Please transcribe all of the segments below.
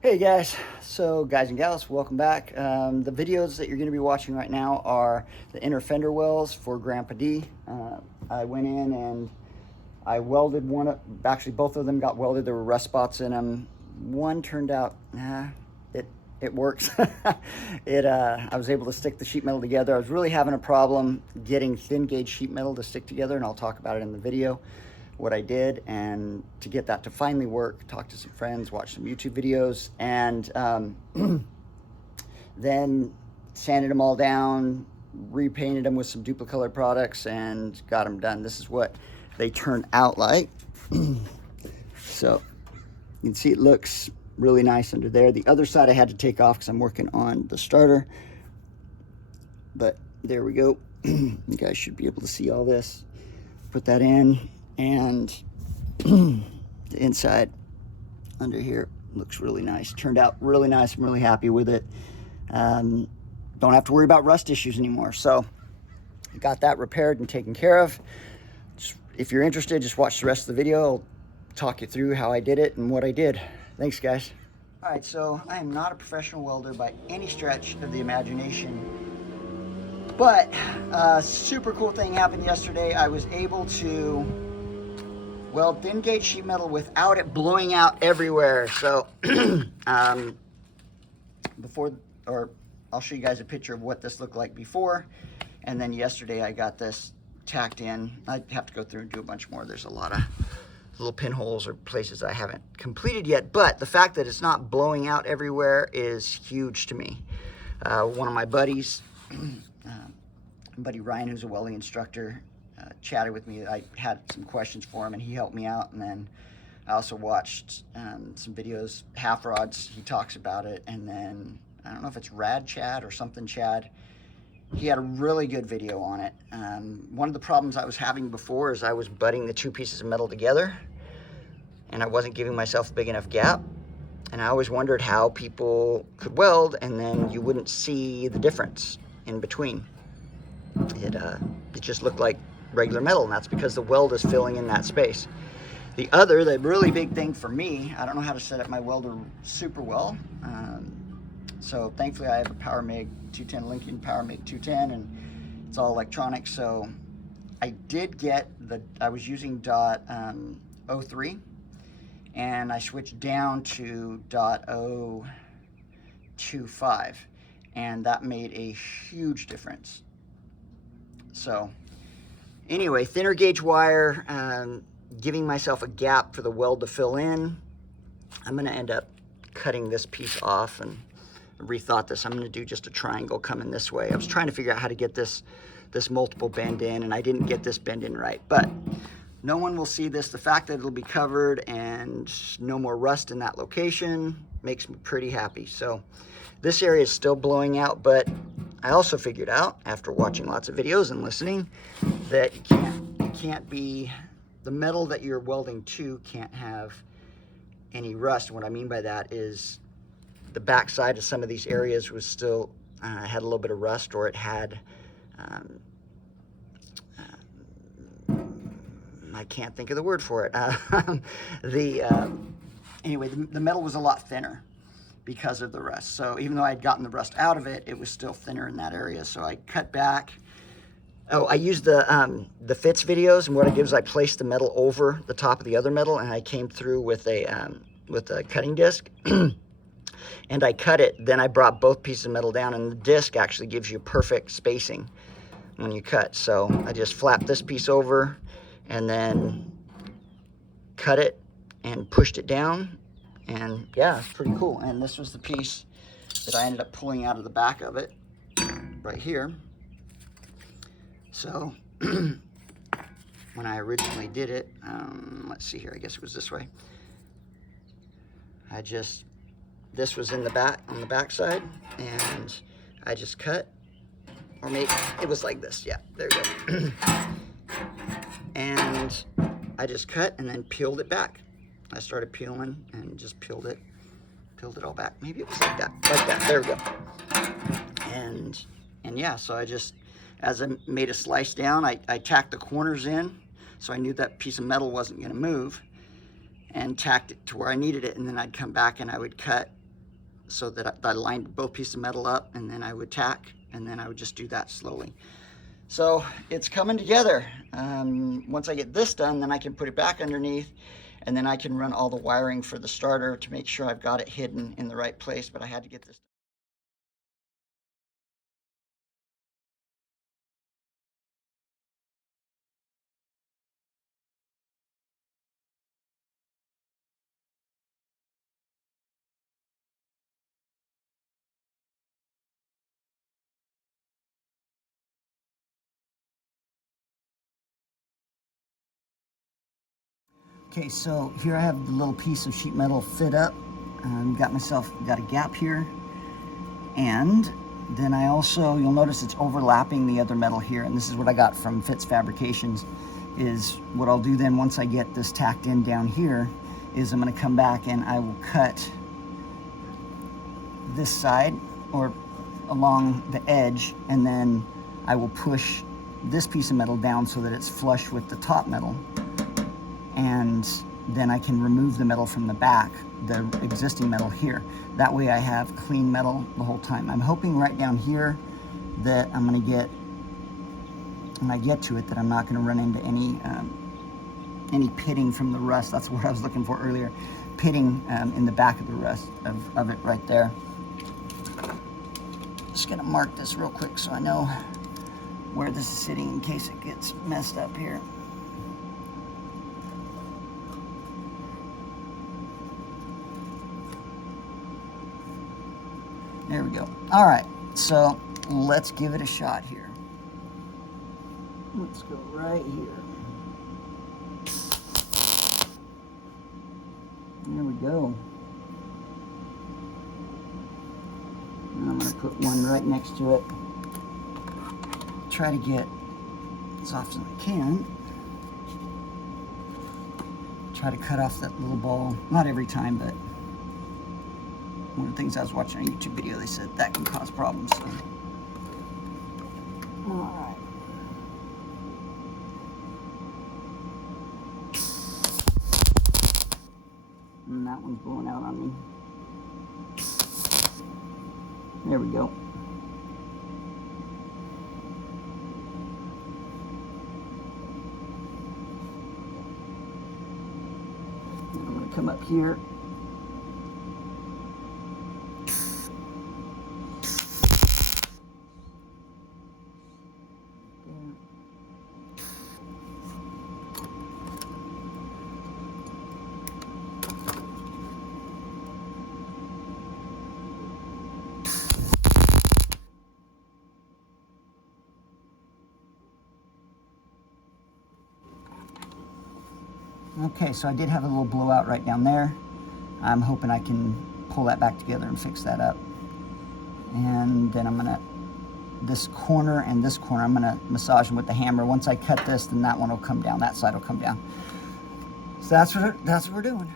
Hey guys, so guys and gals, welcome back. The videos that you're going to be watching right now are the inner fender wells for Grandpa D. I went in and I welded one, actually both of them got welded. There were rust spots in them. One turned out, it works. I was able to stick the sheet metal together. I was really having a problem getting thin gauge sheet metal to stick together, and I'll talk about it in the video what I did, and to get that to finally work, talk to some friends, watch some YouTube videos, and then sanded them all down, repainted them with some Duplicolor products, and got them done. This is what they turn out like. So you can see it looks really nice under there. The other side I had to take off because I'm working on the starter, but there we go. You guys should be able to see all this. Put that in, and the inside under here looks really nice. Turned out really nice. I'm really happy with it. Don't have to worry about rust issues anymore. So I got that repaired and taken care of. If you're interested, just watch the rest of the video. I'll talk you through how I did it and what I did. Thanks, guys. All right, so I am not a professional welder by any stretch of the imagination, but a super cool thing happened yesterday. I was able to weld thin gauge sheet metal without it blowing out everywhere. So I'll show you guys a picture of what this looked like before, and then yesterday I got this tacked in. I have to go through and do a bunch more. There's a lot of little pinholes or places I haven't completed yet, but the fact that it's not blowing out everywhere is huge to me. One of my buddies, buddy Ryan, who's a welding instructor, chatted with me. I had some questions for him and he helped me out, and then I also watched some videos, Half Rods, he talks about it, and then I don't know if it's Rad Chad or something Chad. He had a really good video on it. One of the problems I was having before is I was butting the two pieces of metal together and I wasn't giving myself a big enough gap. And I always wondered how people could weld and then you wouldn't see the difference in between. It just looked like regular metal, and that's because the weld is filling in that space. The really big thing for me, I don't know how to set up my welder super well. So thankfully I have a Power MIG 210, Lincoln Power MIG 210, and it's all electronic. So I did get I was using .03, and I switched down to .025, and that made a huge difference. So anyway, thinner gauge wire, giving myself a gap for the weld to fill in. I'm gonna end up cutting this piece off, and rethought this. I'm gonna do just a triangle coming this way. I was trying to figure out how to get this multiple bend in, and I didn't get this bend in right, but no one will see this. The fact that it'll be covered and no more rust in that location makes me pretty happy. So this area is still blowing out, but I also figured out after watching lots of videos and listening that you can't be, the metal that you're welding to can't have any rust. What I mean by that is the back side of some of these areas was still had a little bit of rust, or it had I can't think of the word for it. Anyway, the metal was a lot thinner because of the rust. So even though I had gotten the rust out of it, it was still thinner in that area. So I cut back. Oh, I used the fits videos, and what I did is I placed the metal over the top of the other metal, and I came through with a cutting disc. And I cut it, then I brought both pieces of metal down, and the disc actually gives you perfect spacing when you cut. So I just flapped this piece over and then cut it and pushed it down, and yeah, it's pretty cool. And this was the piece that I ended up pulling out of the back of it right here. So when I originally did it, let's see here, I guess it was this way. This was in the back, on the back side, and I just cut, or maybe it was like this. Yeah, there we go. And I just cut and then peeled it back. I started peeling and just peeled it all back. Maybe it was like that, there we go. And yeah, so I just, as I made a slice down, I tacked the corners in, so I knew that piece of metal wasn't gonna move, and tacked it to where I needed it, and then I'd come back and I would cut so that I lined both pieces of metal up, and then I would tack, and then I would just do that slowly. So it's coming together. Once I get this done, then I can put it back underneath, and then I can run all the wiring for the starter to make sure I've got it hidden in the right place, but I had to get this. Okay, so here I have the little piece of sheet metal fit up. Got a gap here. And then I also, you'll notice it's overlapping the other metal here. And this is what I got from Fitz Fabrications, is what I'll do then once I get this tacked in down here, is I'm gonna come back and I will cut this side or along the edge, and then I will push this piece of metal down so that it's flush with the top metal. And then I can remove the metal from the back, the existing metal here. That way I have clean metal the whole time. I'm hoping right down here that I'm gonna get, when I get to it, that I'm not gonna run into any pitting from the rust. That's what I was looking for earlier. Pitting in the back of the rust of it right there. Just gonna mark this real quick so I know where this is sitting in case it gets messed up here. There we go. All right, so let's give it a shot here. Let's go right here. There we go. And I'm gonna put one right next to it. Try to get as often as I can. Try to cut off that little ball. Not every time, but one of the things I was watching on a YouTube video, they said that can cause problems. So. All right. And that one's blowing out on me. There we go. And I'm going to come up here. Okay, so I did have a little blowout right down there. I'm hoping I can pull that back together and fix that up. And then I'm gonna, this corner and this corner, I'm gonna massage them with the hammer. Once I cut this, then that one will come down, that side will come down. So that's what we're doing.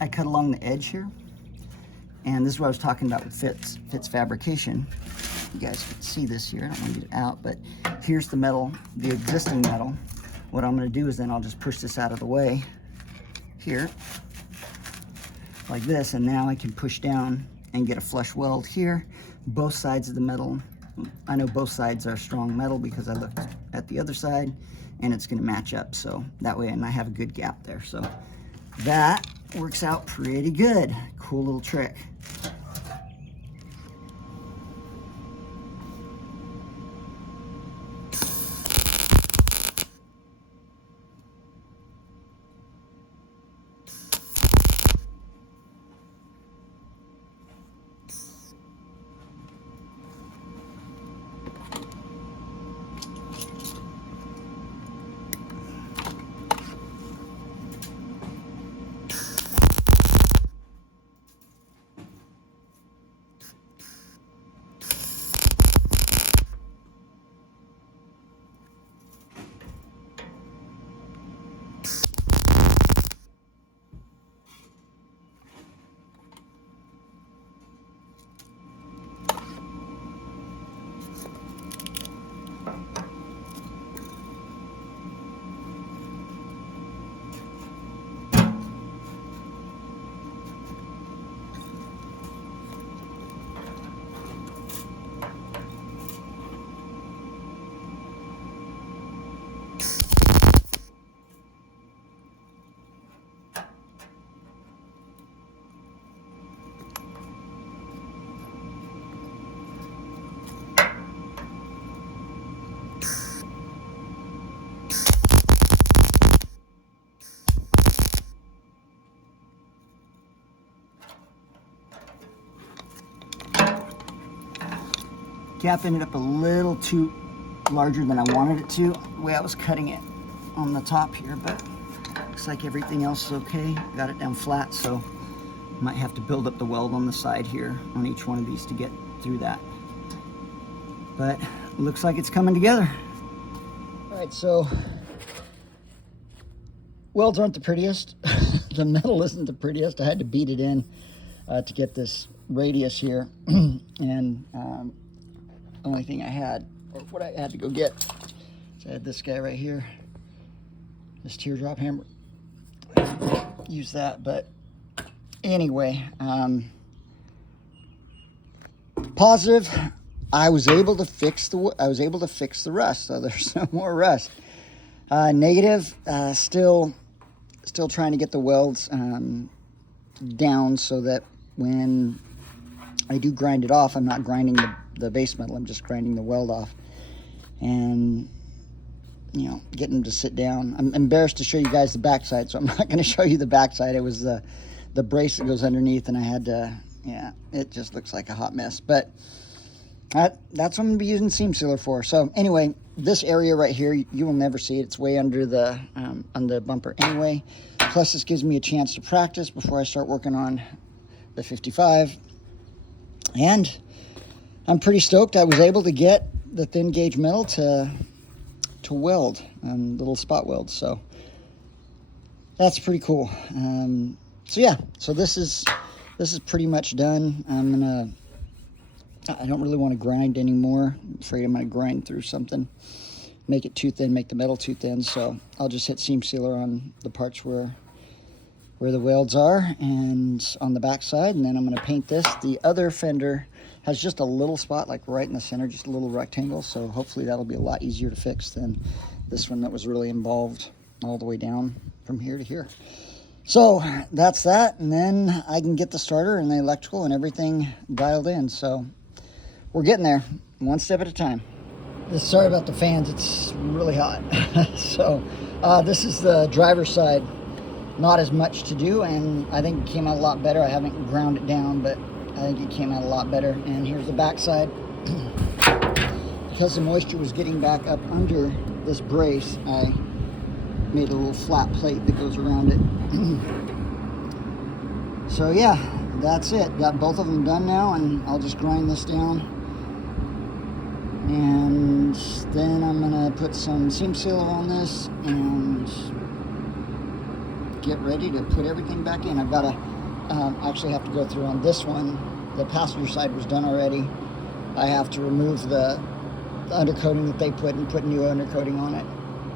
I cut along the edge here, and this is what I was talking about with Fitz Fabrication. You guys can see this here. I don't want to get it out, but here's the metal, the existing metal. What I'm going to do is then I'll just push this out of the way here, like this, and now I can push down and get a flush weld here. Both sides of the metal, I know both sides are strong metal because I looked at the other side, and it's going to match up, so that way, and I have a good gap there, so that works out pretty good. Cool little trick. gap ended up a little too larger than I wanted it to, the way I was cutting it on the top here, but looks like everything else is okay. Got it down flat, so might have to build up the weld on the side here on each one of these to get through that. But looks like it's coming together. All right, so welds aren't the prettiest. The metal isn't the prettiest. I had to beat it in to get this radius here. And only thing I had, or what I had to go get, so I had this guy right here, this teardrop hammer. Use that, but anyway, positive. I was able to fix the rust, so there's no more rust. Negative, still trying to get the welds down so that when I do grind it off, I'm not grinding the base metal, I'm just grinding the weld off. And, you know, getting them to sit down. I'm embarrassed to show you guys the backside, so I'm not going to show you the backside. It was the brace that goes underneath, and I had to, yeah, it just looks like a hot mess. But that's what I'm going to be using seam sealer for. So anyway, this area right here, you will never see it. It's way under the bumper anyway. Plus, this gives me a chance to practice before I start working on the 55. And I'm pretty stoked I was able to get the thin gauge metal to weld, little spot welds. So that's pretty cool. So yeah, so this is pretty much done. I don't really want to grind anymore. I'm afraid I'm going to grind through something, make it too thin, make the metal too thin. So I'll just hit seam sealer on the parts where the welds are and on the back side, and then I'm going to paint this. The other fender has just a little spot, like right in the center, just a little rectangle. So hopefully that'll be a lot easier to fix than this one that was really involved all the way down from here to here. So that's that, and then I can get the starter and the electrical and everything dialed in. So we're getting there, one step at a time. Sorry about the fans, it's really hot. So this is the driver's side. Not as much to do, and I think it came out a lot better. I haven't ground it down, but I think it came out a lot better. And here's the back side. Because the moisture was getting back up under this brace, I made a little flat plate that goes around it. So yeah, that's it. Got both of them done now, and I'll just grind this down. And then I'm gonna put some seam sealer on this and get ready to put everything back in. I've got to actually have to go through on this one. The passenger side was done already. I have to remove the undercoating that they put and put new undercoating on it.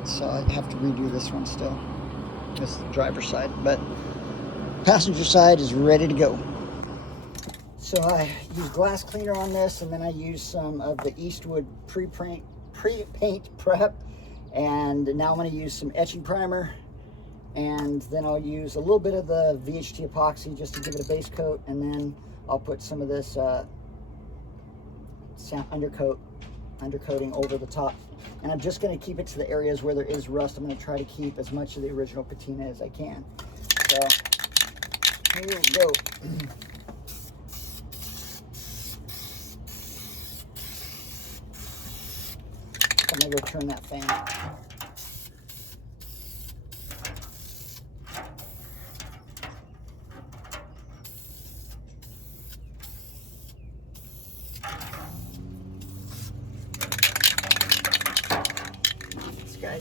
So I have to redo this one still. This is the driver's side, but passenger side is ready to go. So I use glass cleaner on this, and then I use some of the Eastwood pre-paint prep, and now I'm going to use some etching primer, and then I'll use a little bit of the VHT epoxy just to give it a base coat, and then I'll put some of this undercoating over the top. And I'm just going to keep it to the areas where there is rust. I'm going to try to keep as much of the original patina as I can. So here we go. I'm going to go turn that fan. This guy,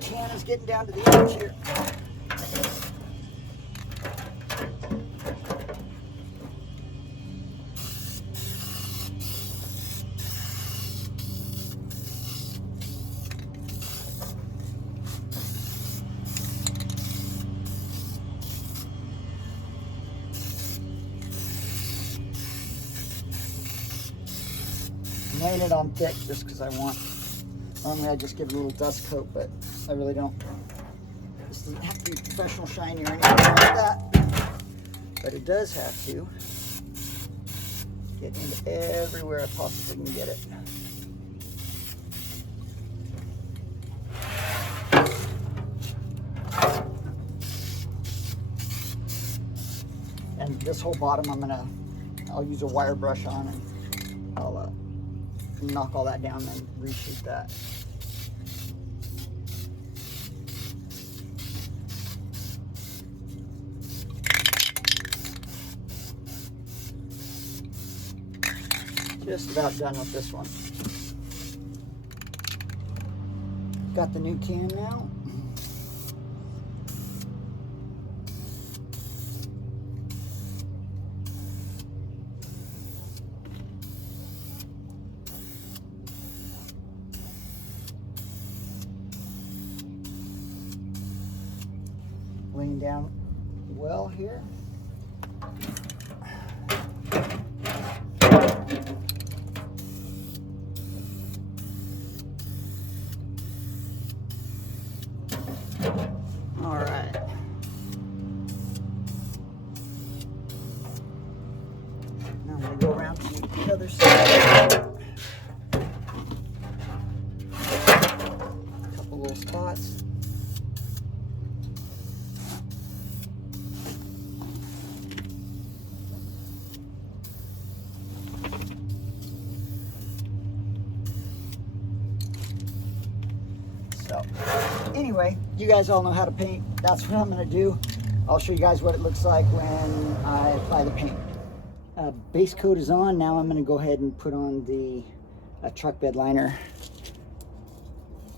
tan is getting down to the edge here. I'm laying it on thick just because I want. Normally I just give it a little dust coat, but I really don't. This doesn't have to be professional shiny or anything like that, but it does have to get into everywhere I possibly can get it. And this whole bottom I'll use a wire brush on, and I'll knock all that down and then reshoot that. Just about done with this one. Got the new can now. Laying down well here. All right. Now I'm going to go around to the other side. A couple little spots. So, anyway, you guys all know how to paint. That's what I'm going to do. I'll show you guys what it looks like when I apply the paint. Base coat is on. Now I'm going to go ahead and put on the truck bed liner.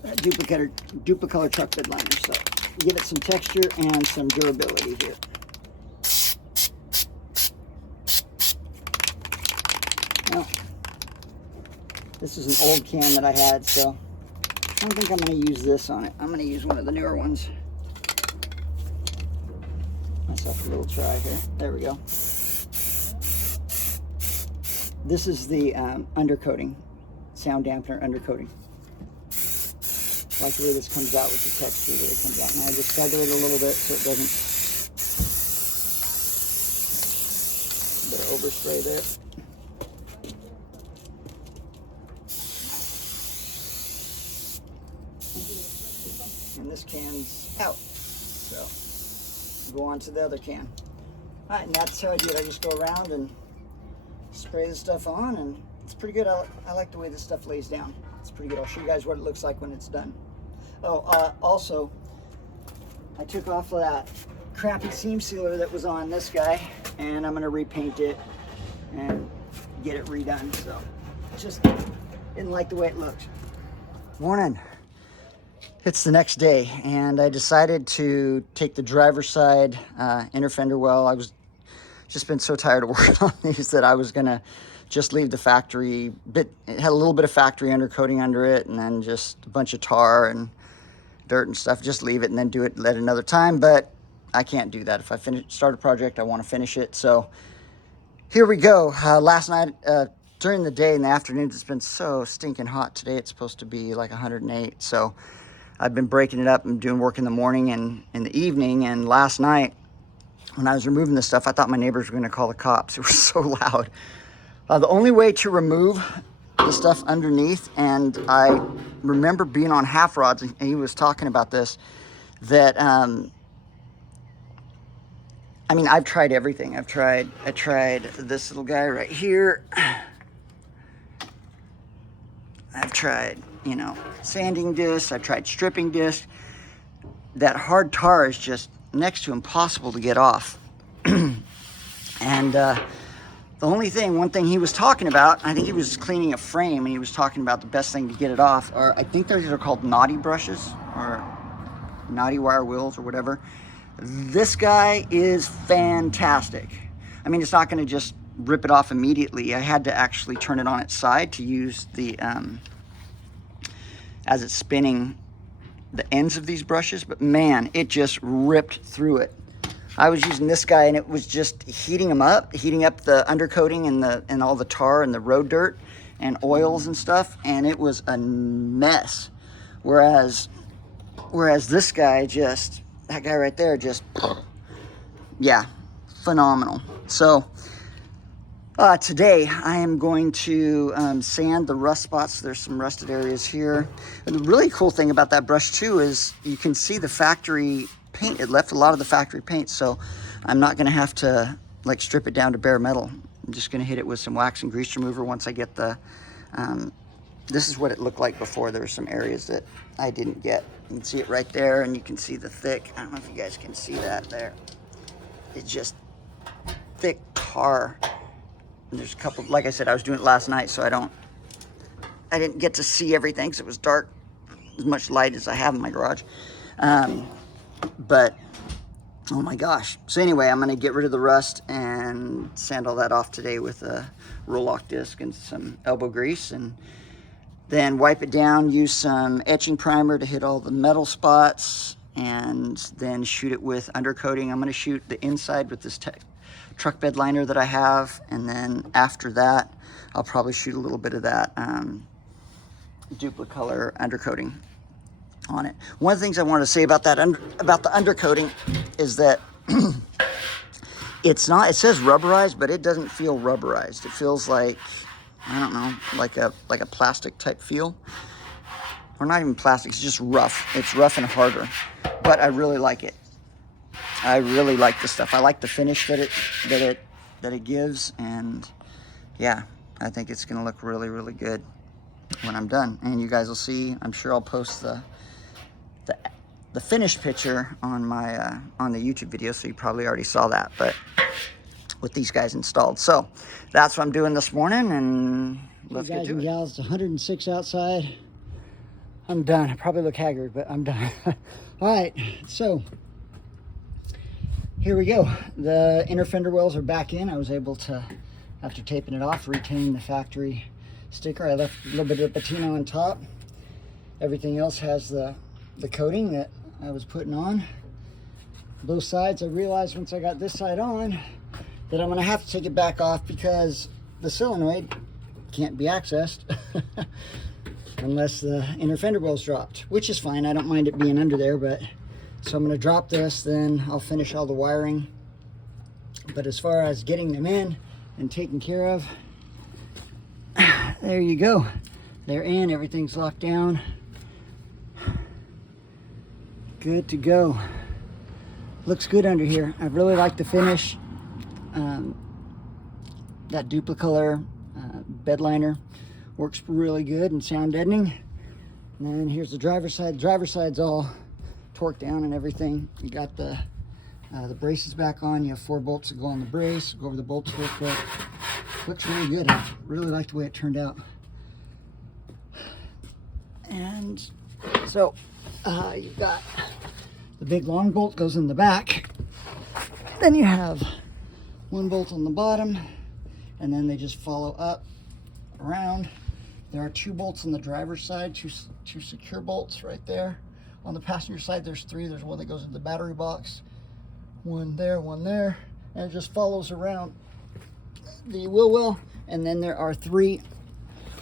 Duplicolor truck bed liner. So, give it some texture and some durability here. Now, this is an old can that I had, so I don't think I'm going to use this on it. I'm going to use one of the newer ones. Myself a little try here. There we go. This is the undercoating, sound dampener undercoating. I like the way this comes out with the texture that it comes out. Now I just feather it a little bit so it doesn't a bit of overspray there. And this can's out. So go on to the other can. Alright, and that's how I do it. I just go around and spray the stuff on, and it's pretty good. I like the way this stuff lays down. It's pretty good. I'll show you guys what it looks like when it's done. Oh, also, I took off that crappy seam sealer that was on this guy, and I'm going to repaint it and get it redone. So, just didn't like the way it looked. Morning. It's the next day, and I decided to take the driver's side inner fender well. I was just been so tired of working on these that I was gonna just leave the factory it had a little bit of factory undercoating under it, and then just a bunch of tar and dirt and stuff. Just leave it and then do it at another time, but I can't do that. If I start a project, I want to finish it. So here we go. Last night during the day in the afternoons, it's been so stinking hot. Today it's supposed to be like 108, so I've been breaking it up and doing work in the morning and in the evening. And last night when I was removing this stuff, I thought my neighbors were going to call the cops. It was so loud. The only way to remove the stuff underneath, and I remember being on half rods, and he was talking about this, that I mean, I've tried everything. I tried this little guy right here. I've tried, you know, sanding discs. I've tried stripping discs. That hard tar is just next to impossible to get off. And the only thing, one thing he was talking about, I think he was cleaning a frame, and he was talking about the best thing to get it off, or I think these are called knotty brushes, or knotty wire wheels, or whatever. This guy is fantastic. I mean, it's not going to just rip it off immediately. I had to actually turn it on its side to use the, as it's spinning, the ends of these brushes, but man, it just ripped through it. I was using this guy, and it was just heating up the undercoating and all the tar and the road dirt and oils and stuff, and it was a mess. Whereas this guy just, that guy right there, just, yeah, phenomenal. So today I am going to sand the rust spots. There's some rusted areas here. And the really cool thing about that brush too is you can see the factory paint. It left a lot of the factory paint, so I'm not going to have to like strip it down to bare metal. I'm just going to hit it with some wax and grease remover once I get the this is what it looked like before. There were some areas that I didn't get. You can see it right there, and you can see the thick. I don't know if you guys can see that there. It's just thick tar. And there's a couple, like I said, I was doing it last night, so I didn't get to see everything because it was dark, as much light as I have in my garage. But oh my gosh. So anyway, I'm going to get rid of the rust and sand all that off today with a roll-off disc and some elbow grease, and then wipe it down, use some etching primer to hit all the metal spots, and then shoot it with undercoating. I'm going to shoot the inside with this truck bed liner that I have, and then after that, I'll probably shoot a little bit of that duplicolor undercoating on it. One of the things I wanted to say about that about the undercoating is that it's not, it says rubberized, but it doesn't feel rubberized. It feels like, I don't know, like a plastic type feel. Or not even plastic, it's just rough. It's rough and harder, but I really like it. I really like the stuff. I like the finish that it gives, and yeah, I think it's gonna look really, really good when I'm done. And you guys will see, I'm sure I'll post the finished picture on my on the YouTube video, so you probably already saw that, but with these guys installed. So that's what I'm doing this morning, and let's get to it. Guys and gals, it's 106 outside. I'm done. I probably look haggard, but I'm done. All right, so here we go. The inner fender wells are back in. I was able to, after taping it off, retain the factory sticker. I left a little bit of patina on top. Everything else has the coating that I was putting on. Both sides, I realized once I got this side on that I'm gonna have to take it back off because the solenoid can't be accessed unless the inner fender well's dropped, which is fine. I don't mind it being under there, but so I'm gonna drop this, then I'll finish all the wiring. But as far as getting them in and taken care of, there you go. They're in, everything's locked down. Good to go. Looks good under here. I really like the finish. That duplicolor bed liner works really good and sound deadening. And then here's the driver's side. The driver's side's all torqued down and everything. You got the braces back on. You have 4 bolts that go on the brace. Go over the bolts real quick. Looks really good. I really like the way it turned out. And so you've got the big long bolt goes in the back. Then you have 1 bolt on the bottom, and then they just follow up around. There are 2 bolts on the driver's side, two secure bolts right there. On the passenger side, there's 3. There's one that goes in the battery box, 1 there, and it just follows around the wheel well. And then there are 3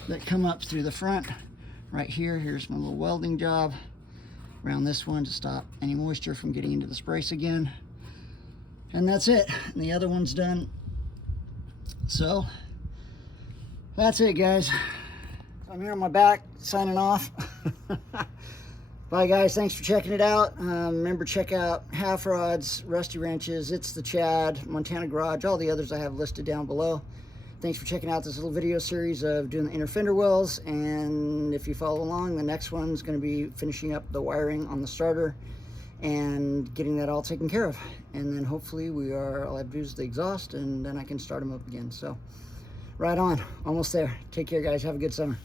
that come up through the front. Right here, here's my little welding job around this one to stop any moisture from getting into this brace again. And that's it. And the other one's done. So that's it, guys. I'm here on my back signing off. Bye, guys. Thanks for checking it out. Remember, check out Half Rods, Rusty Wrenches, It's the Chad, Montana Garage, all the others I have listed down below. Thanks for checking out this little video series of doing the inner fender wells, and if you follow along, the next one's going to be finishing up the wiring on the starter and getting that all taken care of. And then hopefully I'll have to use the exhaust, and then I can start them up again. So right on, almost there. Take care, guys. Have a good summer.